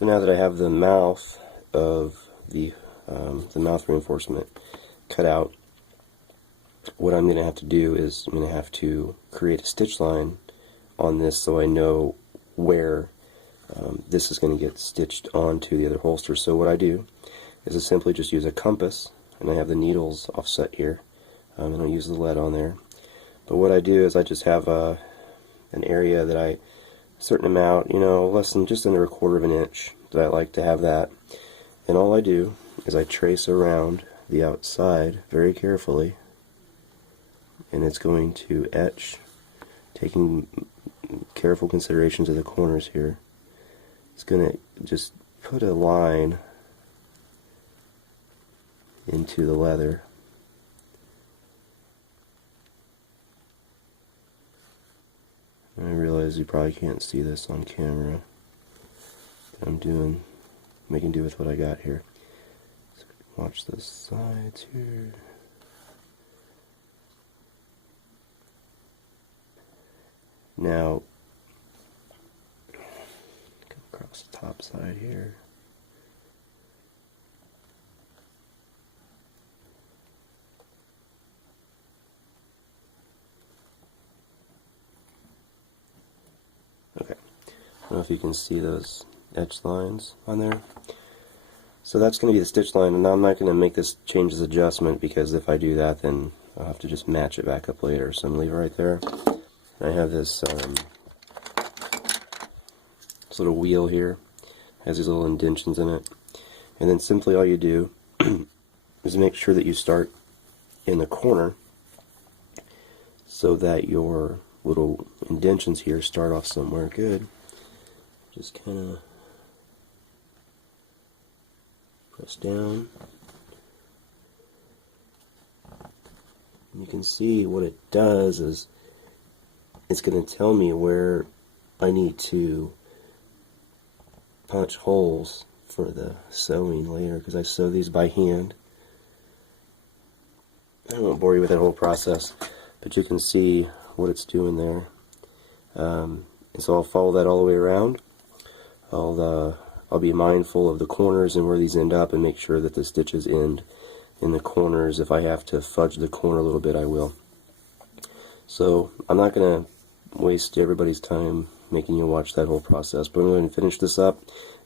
So now that I have the mouth of the mouth reinforcement cut out, what I'm going to have to do is I'm going to have to create a stitch line on this so I know where this is going to get stitched onto the other holster. So what I do is I simply just use a compass, and I have the needles offset here. I don't use the lead on there. But what I do is I just have an area that a certain amount, less than just under 1/4 of an inch, that I like to have that. And all I do is I trace around the outside very carefully, and it's going to etch, taking careful considerations of the corners here. It's going to just put a line into the leather. I realize you probably can't see this on camera, but I'm making do with what I got here. So watch the sides here. Now, come across the top side here. Okay, I don't know if you can see those etched lines on there. So that's going to be the stitch line, and now I'm not going to make this change this adjustment, because if I do that, then I'll have to just match it back up later. So I'm going to leave it right there. I have this little wheel here, has these little indentions in it, and then simply all you do is make sure that you start in the corner so that your little indentions here start off somewhere good. Just kind of press down. And you can see what it does is it's going to tell me where I need to punch holes for the sewing later, because I sew these by hand. I won't bore you with that whole process, but you can see what it's doing there. And so I'll follow that all the way around. I'll be mindful of the corners and where these end up, and make sure that the stitches end in the corners. If I have to fudge the corner a little bit, I will. So I'm not going to waste everybody's time making you watch that whole process, but I'm going to finish this up,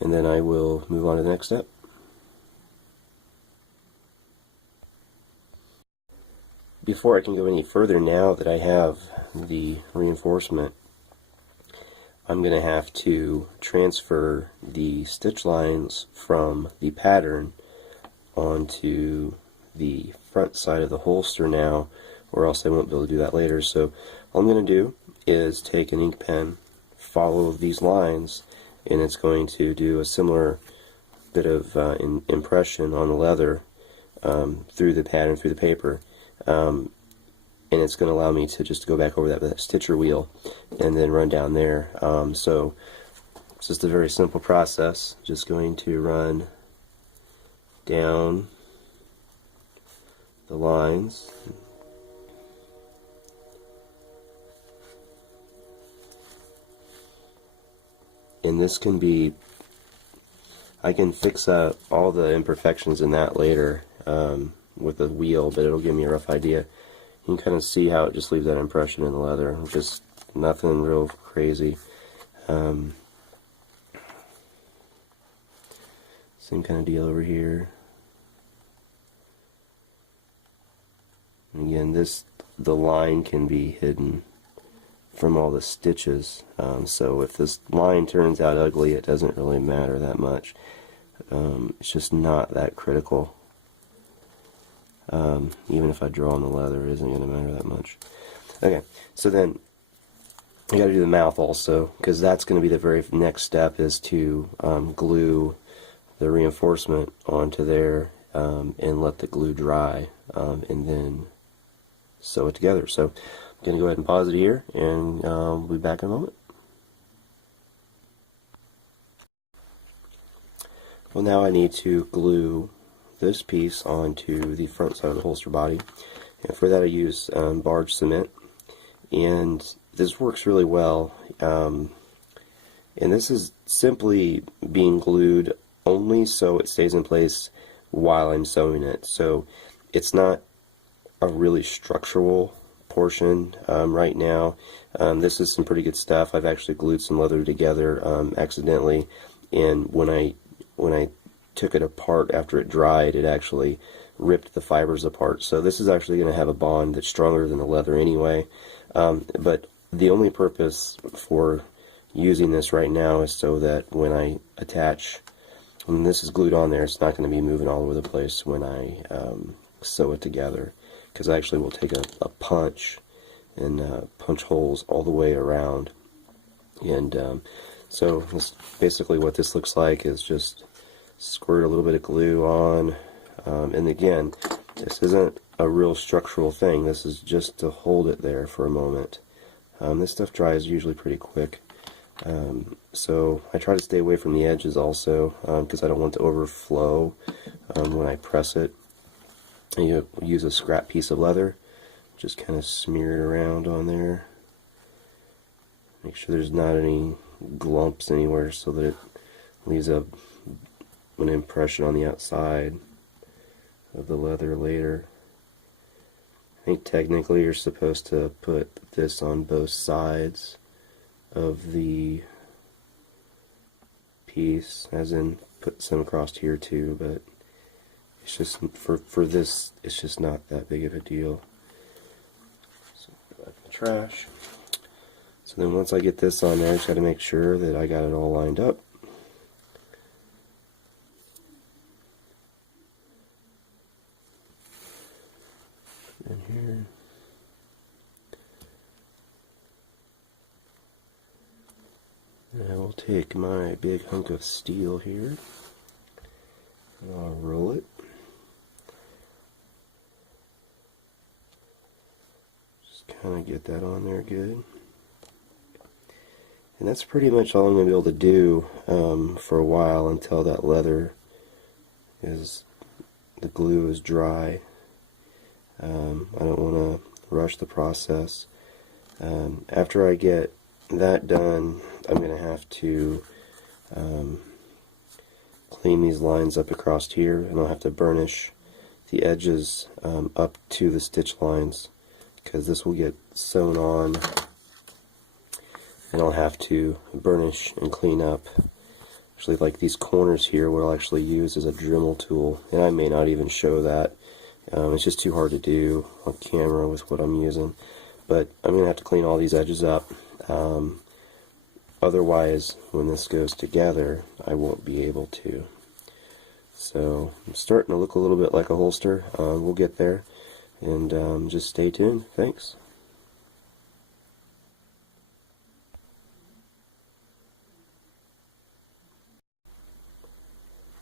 and then I will move on to the next step. Before I can go any further, now that I have the reinforcement, I'm going to have to transfer the stitch lines from the pattern onto the front side of the holster now, or else I won't be able to do that later. So all I'm going to do is take an ink pen, follow these lines, and it's going to do a similar bit of impression on the leather through the pattern, through the paper, and it's going to allow me to just go back over that with that stitcher wheel and then run down there. So it's just a very simple process. Just going to run down the lines. And this can be, I can fix up all the imperfections in that later with the wheel, but it'll give me a rough idea. You can kind of see how it just leaves that impression in the leather. Just nothing real crazy. Same kind of deal over here. And again, the line can be hidden from all the stitches, so if this line turns out ugly, it doesn't really matter that much. It's just not that critical. Even if I draw on the leather, it isn't going to matter that much. Okay, so then I got to do the mouth also, because that's going to be the very next step, is to glue the reinforcement onto there and let the glue dry, and then sew it together. So I'm going to go ahead and pause it here, and we'll be back in a moment. Well, now I need to glue this piece onto the front side of the holster body, and for that I use barge cement, and this works really well And this is simply being glued only so it stays in place while I'm sewing it. So it's not a really structural portion right now. This is some pretty good stuff. I've actually glued some leather together accidentally, and when I took it apart after it dried, it actually ripped the fibers apart. So this is actually going to have a bond that's stronger than the leather anyway. But the only purpose for using this right now is so that when I attach, when this is glued on there, it's not going to be moving all over the place when I sew it together, because I actually will take a punch and punch holes all the way around. And so this, basically what this looks like is just squirt a little bit of glue on, and again, this isn't a real structural thing. This is just to hold it there for a moment. This stuff dries usually pretty quick. So I try to stay away from the edges also, because I don't want it to overflow when I press it. And you use a scrap piece of leather, just kind of smear it around on there. Make sure there's not any glumps anywhere so that it leaves an impression on the outside of the leather later. I think technically you're supposed to put this on both sides of the piece, as in put some across here too, but it's just for this, it's just not that big of a deal. So put that in the trash. So then once I get this on there, I just got to make sure that I got it all lined up. And here. And I will take my big hunk of steel here, and I'll roll it. Just kind of get that on there good. And that's pretty much all I'm going to be able to do for a while, until that leather is, the glue is dry. I don't want to rush the process. After I get that done, I'm going to have to clean these lines up across here, and I'll have to burnish the edges up to the stitch lines, because this will get sewn on, and I'll have to burnish and clean up. Actually, like these corners here, what I'll actually use is a Dremel tool, and I may not even show that. It's just too hard to do on camera with what I'm using. But I'm going to have to clean all these edges up. Otherwise, when this goes together, I won't be able to. So I'm starting to look a little bit like a holster. We'll get there. And just stay tuned. Thanks.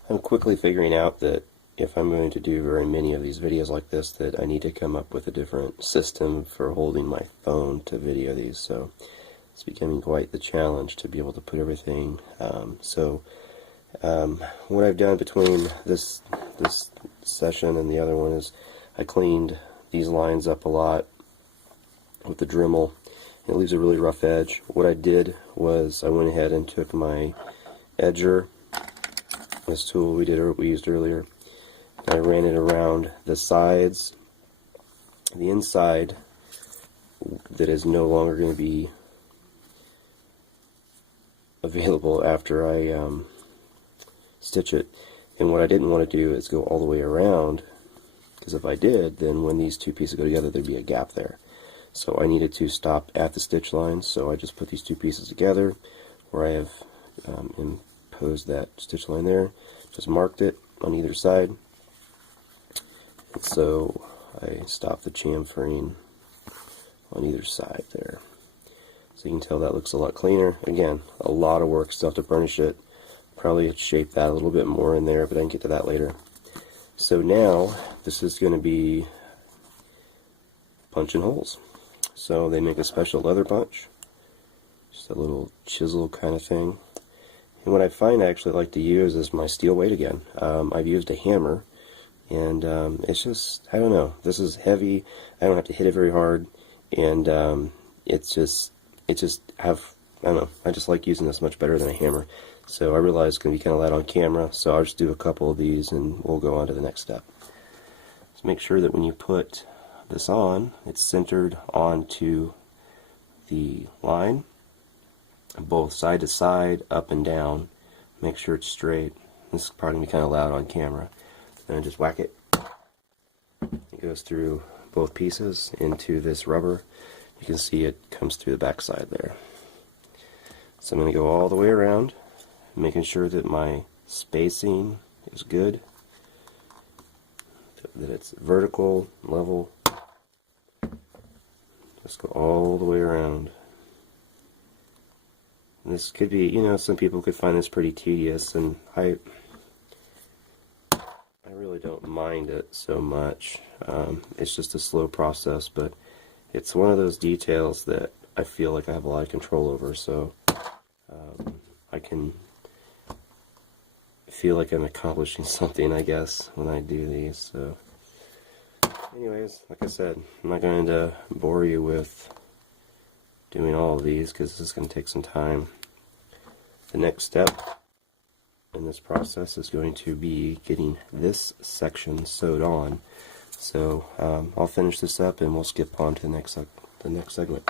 I'm quickly figuring out that if I'm going to do very many of these videos like this, that I need to come up with a different system for holding my phone to video these. So it's becoming quite the challenge to be able to put everything. What I've done between this session and the other one is I cleaned these lines up a lot with the Dremel. It leaves a really rough edge. What I did was I went ahead and took my edger, this tool we used earlier. I ran it around the sides, the inside that is no longer going to be available after I stitch it. And what I didn't want to do is go all the way around, because if I did, then when these two pieces go together, there'd be a gap there. So I needed to stop at the stitch lines, so I just put these two pieces together where I have imposed that stitch line there, just marked it on either side. And so I stopped the chamfering on either side there. So you can tell that looks a lot cleaner. Again, a lot of work, still have to burnish it. Probably shape that a little bit more in there, but I can get to that later. So now, this is going to be punching holes. So they make a special leather punch, just a little chisel kind of thing. And what I find I actually like to use is my steel weight again. I've used a hammer, and it's just, I don't know, this is heavy. I don't have to hit it very hard, and it just have I don't know, I just like using this much better than a hammer. So I realize it's going to be kind of loud on camera, so I'll just do a couple of these and we'll go on to the next step. Just make sure that when you put this on, it's centered onto the line, both side to side, up and down. Make sure it's straight. This is probably going to be kind of loud on camera. And just whack it. It goes through both pieces into this rubber. You can see it comes through the back side there. So I'm going to go all the way around, making sure that my spacing is good, that it's vertical, level. Just go all the way around. And this could be, you know, some people could find this pretty tedious, and I really don't mind it so much. It's just a slow process, but it's one of those details that I feel like I have a lot of control over, so I can feel like I'm accomplishing something, I guess, when I do these. So anyways, like I said, I'm not going to bore you with doing all of these because this is going to take some time. The next step in this process is going to be getting this section sewed on. So I'll finish this up and we'll skip on to the next segment.